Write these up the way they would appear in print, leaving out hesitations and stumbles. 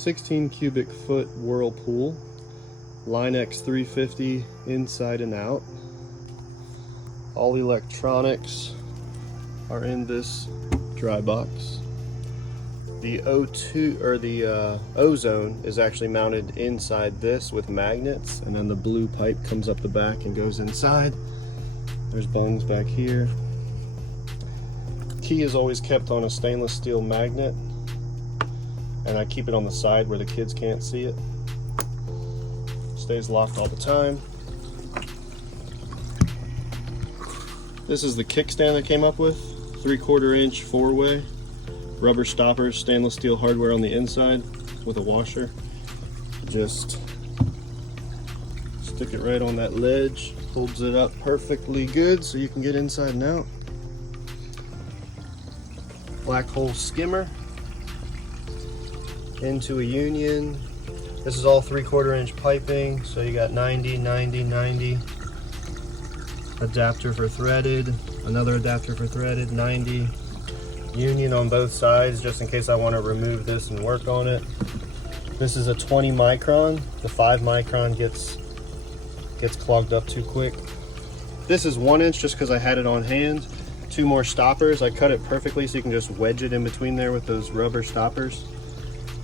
16 cubic foot whirlpool, Line-X 350 inside and out. All electronics are in this dry box. The O2 or the ozone is actually mounted inside this with magnets, and then the blue pipe comes up the back and goes inside. There's bungs back here. Key is always kept on a stainless steel magnet, and I keep it on the side where the kids can't see it. Stays locked all the time. This is the kickstand I came up with, 3/4 inch 4-way, rubber stoppers, stainless steel hardware on the inside with a washer. Just stick it right on that ledge, holds it up perfectly good so you can get inside and out. Black hole skimmer into a union. This is all 3/4 inch piping, so you got 90, 90, 90. Adapter for threaded, another adapter for threaded, 90. Union on both sides just in case I want to remove this and work on it. This is a 20 micron. The 5 micron gets clogged up too quick. This is 1 inch just because I had it on hand. 2 more stoppers. I cut it perfectly so you can just wedge it in between there with those rubber stoppers.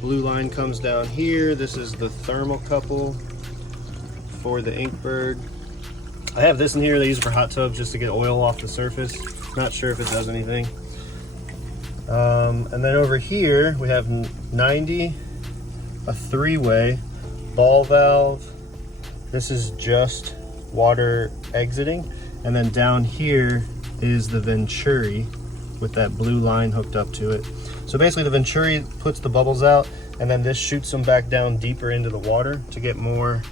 Blue line comes down here. This is the thermocouple for the Inkbird. I have this in here. They use it for hot tubs just to get oil off the surface. Not sure if it does anything. And then over here we have 90, a 3-way ball valve. This is just water exiting. And then down here is the Venturi with that blue line hooked up to it. So basically the Venturi puts the bubbles out, and then this shoots them back down deeper into the water to get more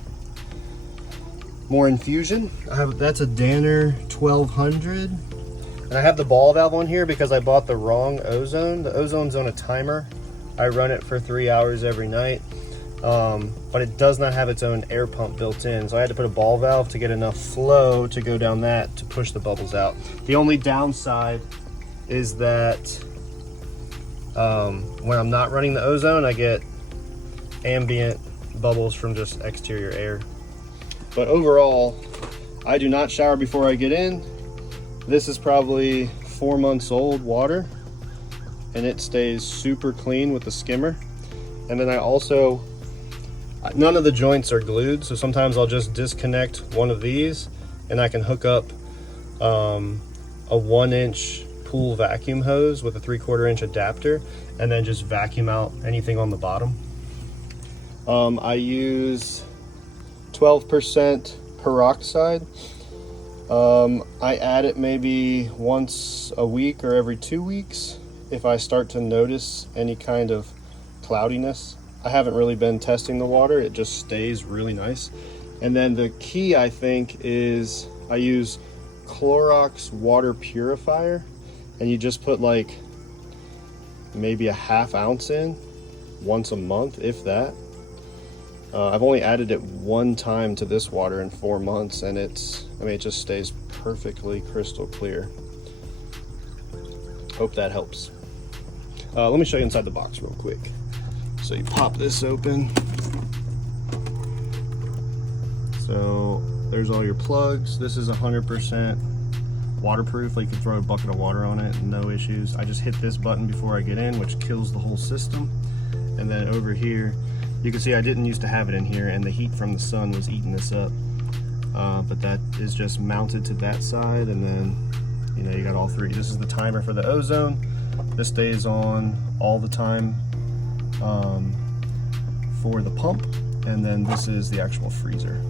infusion. That's a Danner 1200. And I have the ball valve on here because I bought the wrong ozone. The ozone's on a timer. I run it for 3 hours every night, but it does not have its own air pump built in. So I had to put a ball valve to get enough flow to go down that to push the bubbles out. The only downside is that when I'm not running the ozone, I get ambient bubbles from just exterior air. But overall, I do not shower before I get in. This is probably 4 months old water, and it stays super clean with the skimmer. And then I also, none of the joints are glued, so sometimes I'll just disconnect one of these and I can hook up a 1 inch pool vacuum hose with a 3/4 inch adapter and then just vacuum out anything on the bottom. I use 12% peroxide. I add it maybe once a week or every 2 weeks if I start to notice any kind of cloudiness. I haven't really been testing the water, it just stays really nice. And then the key, I think, is I use Clorox water purifier, and you just put like maybe a ½ ounce in once a month, if that. I've only added it 1 time to this water in 4 months, and it just stays perfectly crystal clear. Hope that helps. Let me show you inside the box real quick. So you pop this open. So there's all your plugs. This is 100% waterproof. Like you can throw a bucket of water on it, no issues. I just hit this button before I get in, which kills the whole system. And then over here, you can see I didn't used to have it in here, and the heat from the sun was eating this up. But that is just mounted to that side, and then you got all 3. This is the timer for the ozone. This stays on all the time for the pump, and then this is the actual freezer.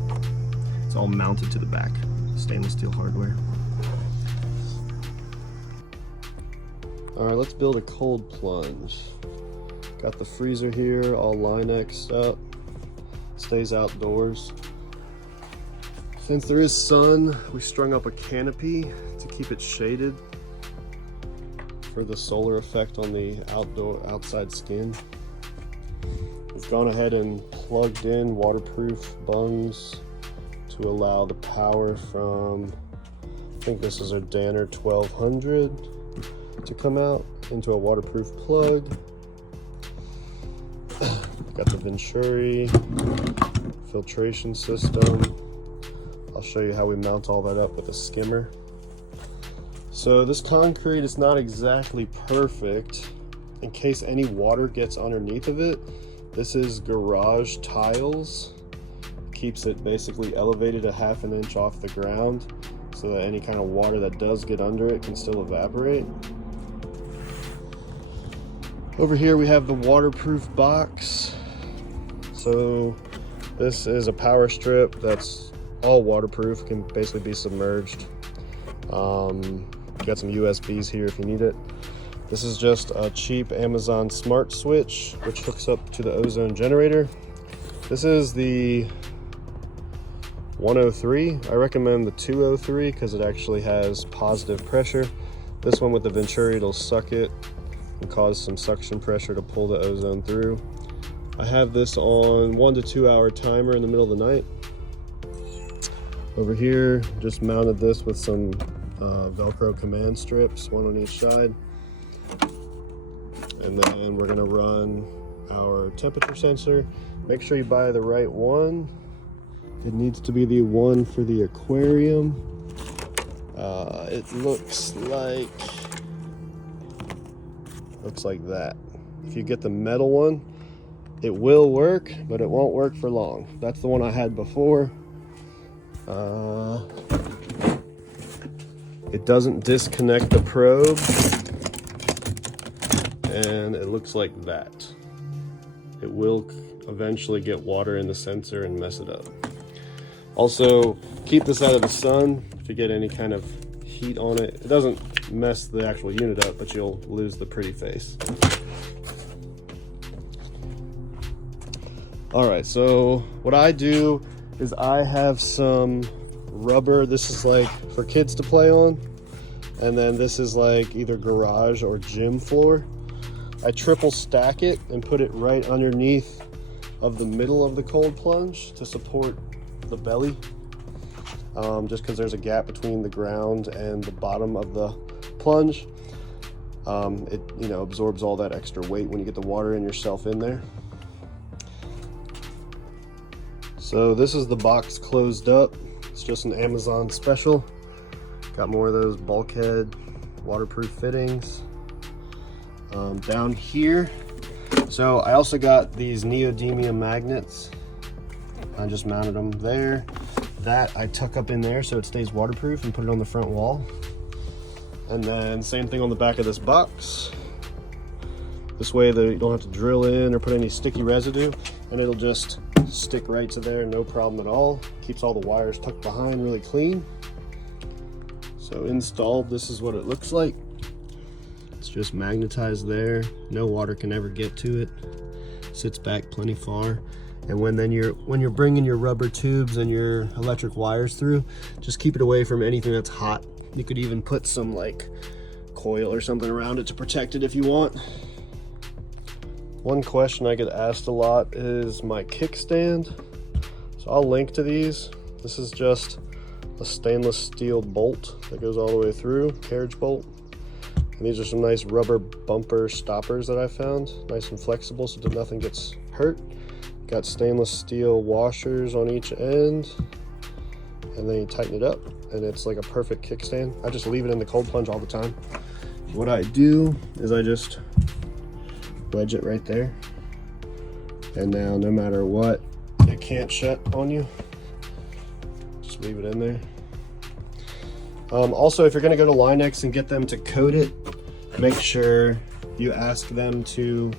It's all mounted to the back, stainless steel hardware. All right, let's build a cold plunge. Got the freezer here, all Line-X'd up. Stays outdoors. Since there is sun, we strung up a canopy to keep it shaded for the solar effect on the outside skin. We've gone ahead and plugged in waterproof bungs to allow the power from, I think this is a Danner 1200, to come out into a waterproof plug. Got the Venturi filtration system. I'll show you how we mount all that up with a skimmer. So this concrete is not exactly perfect. In case any water gets underneath of it, this is garage tiles. Keeps it basically elevated a ½ an inch off the ground so that any kind of water that does get under it can still evaporate. Over here we have the waterproof box. So this is a power strip that's all waterproof, can basically be submerged. Got some USBs here if you need it. This is just a cheap Amazon smart switch which hooks up to the ozone generator. This is the 103. I recommend the 203 because it actually has positive pressure. This one with the Venturi, it'll suck it and cause some suction pressure to pull the ozone through. I have this on 1 to 2 hour timer in the middle of the night. Over here, just mounted this with some Velcro command strips, one on each side. And then we're gonna run our temperature sensor. Make sure you buy the right one. It needs to be the one for the aquarium. It looks like that. If you get the metal one, it will work, but it won't work for long. That's the one I had before. It doesn't disconnect the probe, and it looks like that. It will eventually get water in the sensor and mess it up. Also, keep this out of the sun. If you get any kind of heat on it, it doesn't mess the actual unit up, but you'll lose the pretty face. All right, so what I do is I have some rubber. This is like for kids to play on, and then this is like either garage or gym floor. I triple stack it and put it right underneath of the middle of the cold plunge to support the belly, just because there's a gap between the ground and the bottom of the plunge. It absorbs all that extra weight when you get the water and yourself in there. So this is the box closed up. It's just an Amazon special. Got more of those bulkhead waterproof fittings. Down here, so I also got these neodymium magnets. I just mounted them there. That I tuck up in there so it stays waterproof and put it on the front wall. And then same thing on the back of this box. This way that you don't have to drill in or put any sticky residue, and it'll just stick right to there, no problem at all. Keeps all the wires tucked behind really clean. So installed, this is what it looks like. It's just magnetized there. No water can ever get to it. Sits back plenty far. And when you're bringing your rubber tubes and your electric wires through, just keep it away from anything that's hot. You could even put some like coil or something around it to protect it if you want. One question I get asked a lot is my kickstand. So I'll link to these. This is just a stainless steel bolt that goes all the way through, carriage bolt. And these are some nice rubber bumper stoppers that I found. Nice and flexible so that nothing gets hurt. Got stainless steel washers on each end. And then you tighten it up and it's like a perfect kickstand. I just leave it in the cold plunge all the time. What I do is I just wedge it right there. And now no matter what, it can't shut on you. Just leave it in there. Also, if you're gonna go to Linex and get them to coat it, make sure you ask them to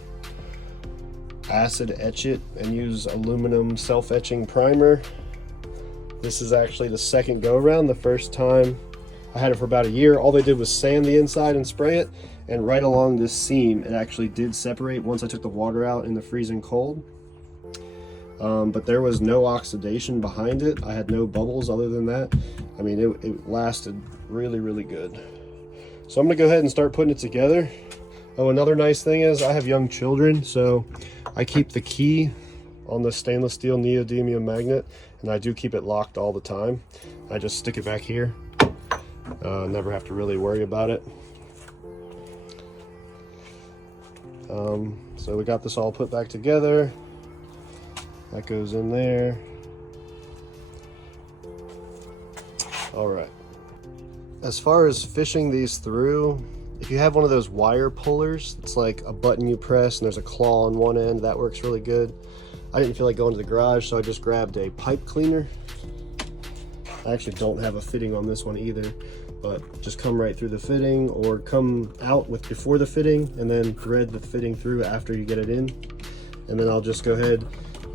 acid etch it and use aluminum self-etching primer. This is actually the second go around. The first time I had it for about a year. All they did was sand the inside and spray it, and right along this seam it actually did separate once I took the water out in the freezing cold. But there was no oxidation behind it. I had no bubbles other than that. I mean, it lasted really, really good. So I'm gonna go ahead and start putting it together. Oh, another nice thing is I have young children, so I keep the key on the stainless steel neodymium magnet, and I do keep it locked all the time. I just stick it back here. Never have to really worry about it. So we got this all put back together. That goes in there. All right. As far as fishing these through, if you have one of those wire pullers, it's like a button you press and there's a claw on one end, that works really good. I didn't feel like going to the garage, so I just grabbed a pipe cleaner. I actually don't have a fitting on this one either, but just come right through the fitting or come out with before the fitting and then thread the fitting through after you get it in. And then I'll just go ahead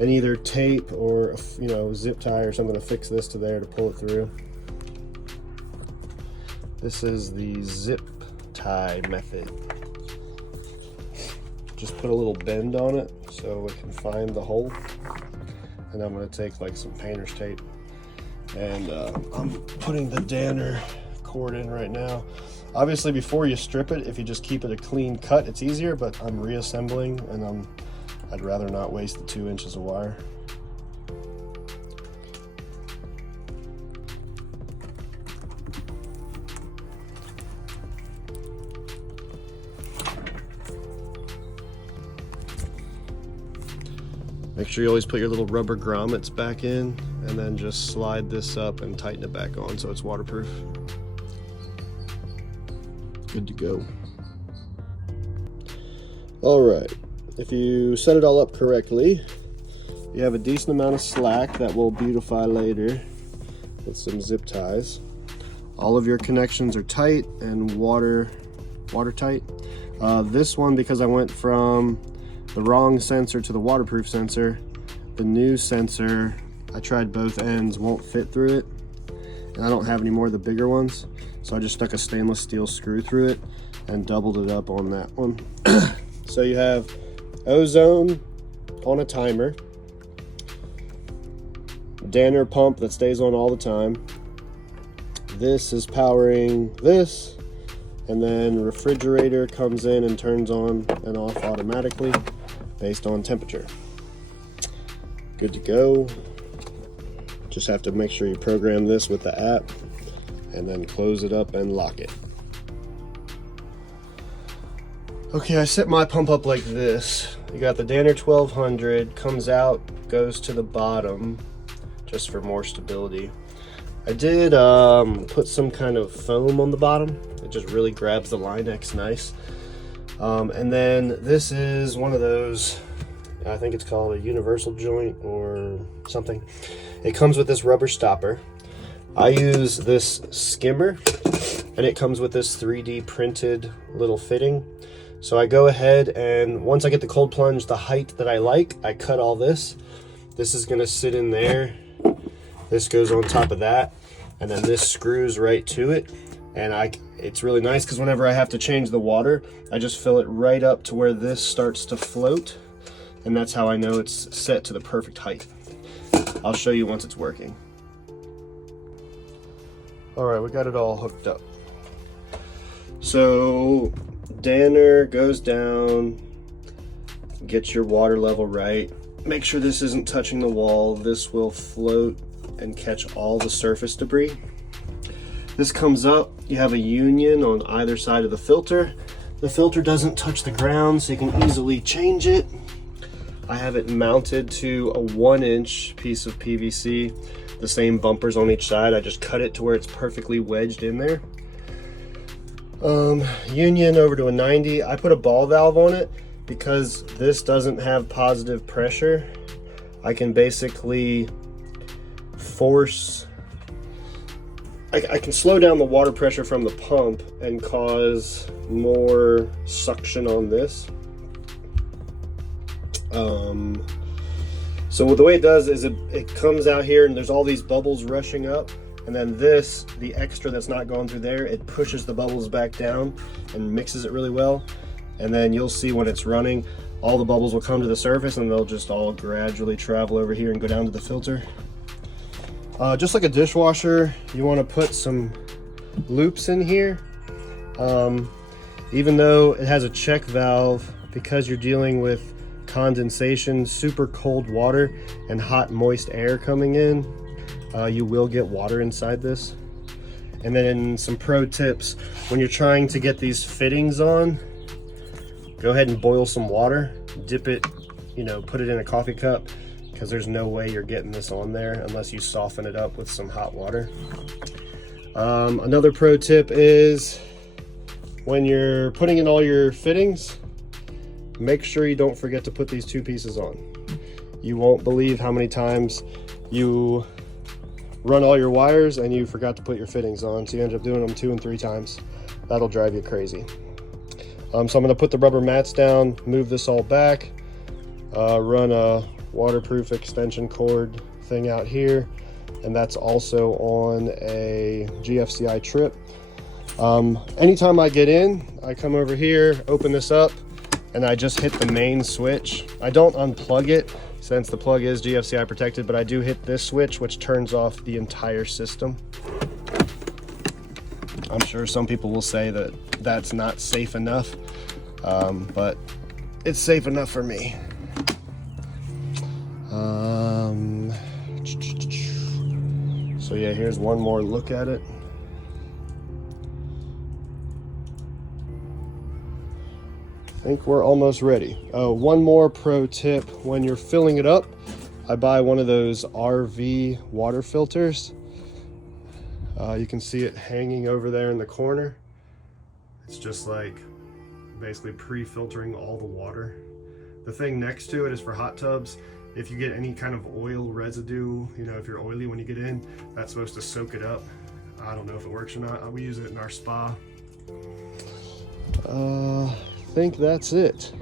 and either tape or, you know, zip tie or something to fix this to there to pull it through. This is the zip tie method. Just put a little bend on it so it can find the hole. And I'm gonna take like some painter's tape. And I'm putting the Danner cord in right now. Obviously before you strip it, if you just keep it a clean cut, it's easier, but I'm reassembling and I'd rather not waste the 2 inches of wire. Make sure you always put your little rubber grommets back in and then just slide this up and tighten it back on so it's waterproof. Good to go. All right, if you set it all up correctly, you have a decent amount of slack that will beautify later with some zip ties. All of your connections are tight and watertight. This one, because I went from the wrong sensor to the waterproof sensor, the new sensor, I tried both ends, won't fit through it, and I don't have any more of the bigger ones, so I just stuck a stainless steel screw through it and doubled it up on that one. So you have ozone on a timer, Danner pump that stays on all the time, this is powering this, and then refrigerator comes in and turns on and off automatically based on temperature. Good to go. Just have to make sure you program this with the app and then close it up and lock it. Okay, I set my pump up like this. You got the Danner 1200, comes out, goes to the bottom just for more stability. I did put some kind of foam on the bottom. It just really grabs the Line-X nice. And then this is one of those, I think it's called a universal joint or something. It comes with this rubber stopper. I use this Skimmer, and it comes with this 3D printed little fitting. So I go ahead and once I get the cold plunge the height that I like, I cut all this. This is gonna sit in there. This goes on top of that, and then this screws right to it. And it's really nice because whenever I have to change the water, I just fill it right up to where this starts to float. And that's how I know it's set to the perfect height. I'll show you once it's working. All right, we got it all hooked up. So Danner goes down, get your water level right. Make sure this isn't touching the wall. This will float and catch all the surface debris. This comes up, you have a union on either side of the filter. The filter doesn't touch the ground, so you can easily change it. I have it mounted to a 1-inch piece of PVC, the same bumpers on each side. I just cut it to where it's perfectly wedged in there. Union over to a 90. I put a ball valve on it because this doesn't have positive pressure. I can basically force, I can slow down the water pressure from the pump and cause more suction on this. So the way it does is it comes out here and there's all these bubbles rushing up, and then this, the extra that's not going through there, it pushes the bubbles back down and mixes it really well. And then you'll see when it's running, all the bubbles will come to the surface and they'll just all gradually travel over here and go down to the filter. Just like a dishwasher, you want to put some loops in here. Even though it has a check valve, because you're dealing with condensation, super cold water, and hot moist air coming in, you will get water inside this. And then some pro tips, when you're trying to get these fittings on, go ahead and boil some water, dip it, put it in a coffee cup, because there's no way you're getting this on there unless you soften it up with some hot water. Another pro tip is when you're putting in all your fittings, make sure you don't forget to put these 2 pieces on. You won't believe how many times you run all your wires and you forgot to put your fittings on, so you end up doing them 2 and 3 times. That'll drive you crazy. So I'm going to put the rubber mats down, move this all back, run a waterproof extension cord thing out here, and that's also on a GFCI trip. Anytime I get in, I come over here, open this up, and I just hit the main switch. I don't unplug it since the plug is GFCI protected, but I do hit this switch, which turns off the entire system. I'm sure some people will say that that's not safe enough, but it's safe enough for me. So yeah, here's one more look at it. I think we're almost ready. One more pro tip: when you're filling it up, I buy one of those RV water filters. You can see it hanging over there in the corner. It's just like basically pre-filtering all the water. The thing next to it is for hot tubs. If you get any kind of oil residue, you know, if you're oily when you get in, that's supposed to soak it up. I don't know if it works or not. We use it in our spa. I think that's it.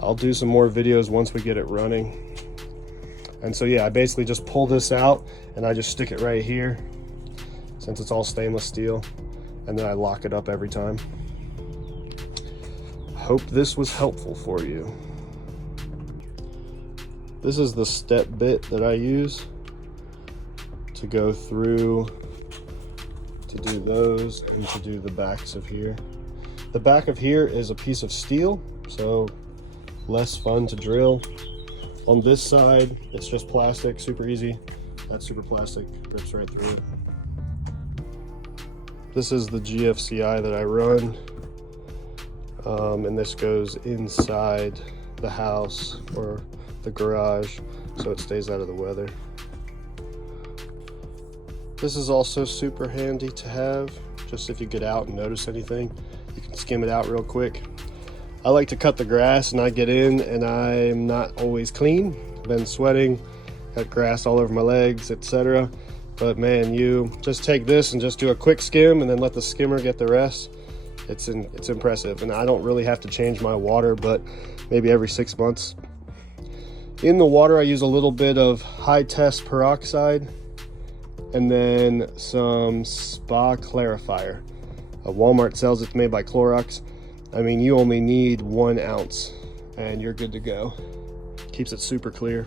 I'll do some more videos once we get it running. And so yeah, I basically just pull this out and I just stick it right here, since it's all stainless steel, and then I lock it up every time. Hope this was helpful for you. This is the step bit that I use to go through to do those and to do the backs of here. The back of here is a piece of steel, so less fun to drill. On this side, it's just plastic, super easy. That's super plastic, rips right through it. This is the GFCI that I run, and this goes inside the house or the garage, so it stays out of the weather. This is also super handy to have, just if you get out and notice anything, you can skim it out real quick. I like to cut the grass and I get in and I'm not always clean. Been sweating, got grass all over my legs, etc. But man, you just take this and just do a quick skim and then let the skimmer get the rest. It's impressive, and I don't really have to change my water, but maybe every 6 months. In the water, I use a little bit of high test peroxide and then some spa clarifier. Walmart sells it, made by Clorox. I mean, you only need 1 ounce and you're good to go. Keeps it super clear.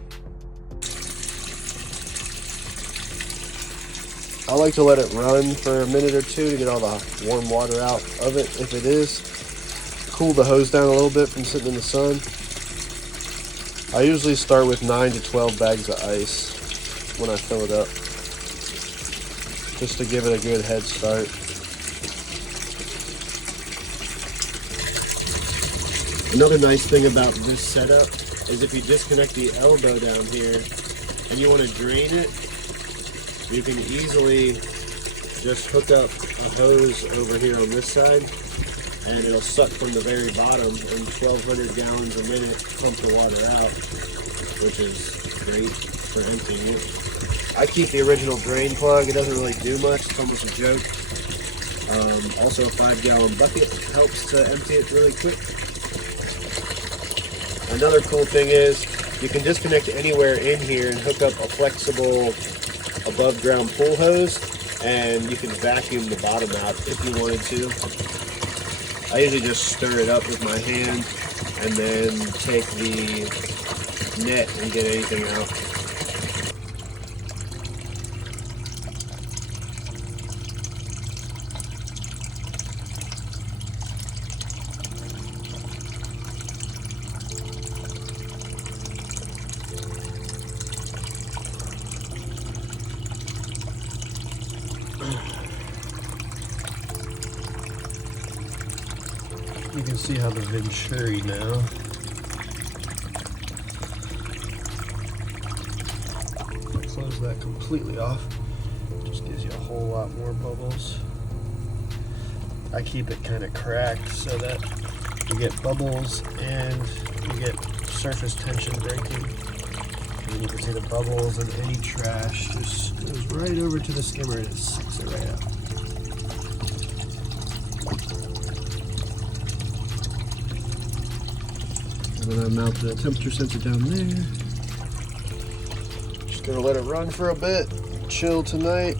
I like to let it run for a minute or 2 to get all the warm water out of it, if it is. Cool the hose down a little bit from sitting in the sun. I usually start with 9 to 12 bags of ice when I fill it up, just to give it a good head start. Another nice thing about this setup is if you disconnect the elbow down here and you want to drain it, you can easily just hook up a hose over here on this side and it'll suck from the very bottom, and 1,200 gallons a minute pump the water out, which is great for emptying it. I keep the original drain plug. It doesn't really do much. It's almost a joke. Also a 5-gallon bucket helps to empty it really quick. Another cool thing is you can disconnect anywhere in here and hook up a flexible above ground pull hose, and you can vacuum the bottom out if you wanted to. I usually just stir it up with my hand and then take the net and get anything out. You can see how the Venturi now close that completely off. Just gives you a whole lot more bubbles. I keep it kind of cracked so that you get bubbles and you get surface tension breaking. And you can see the bubbles and any trash just goes right over to the skimmer and it sucks it right out. I'm gonna mount the temperature sensor down there. Just gonna let it run for a bit, chill tonight.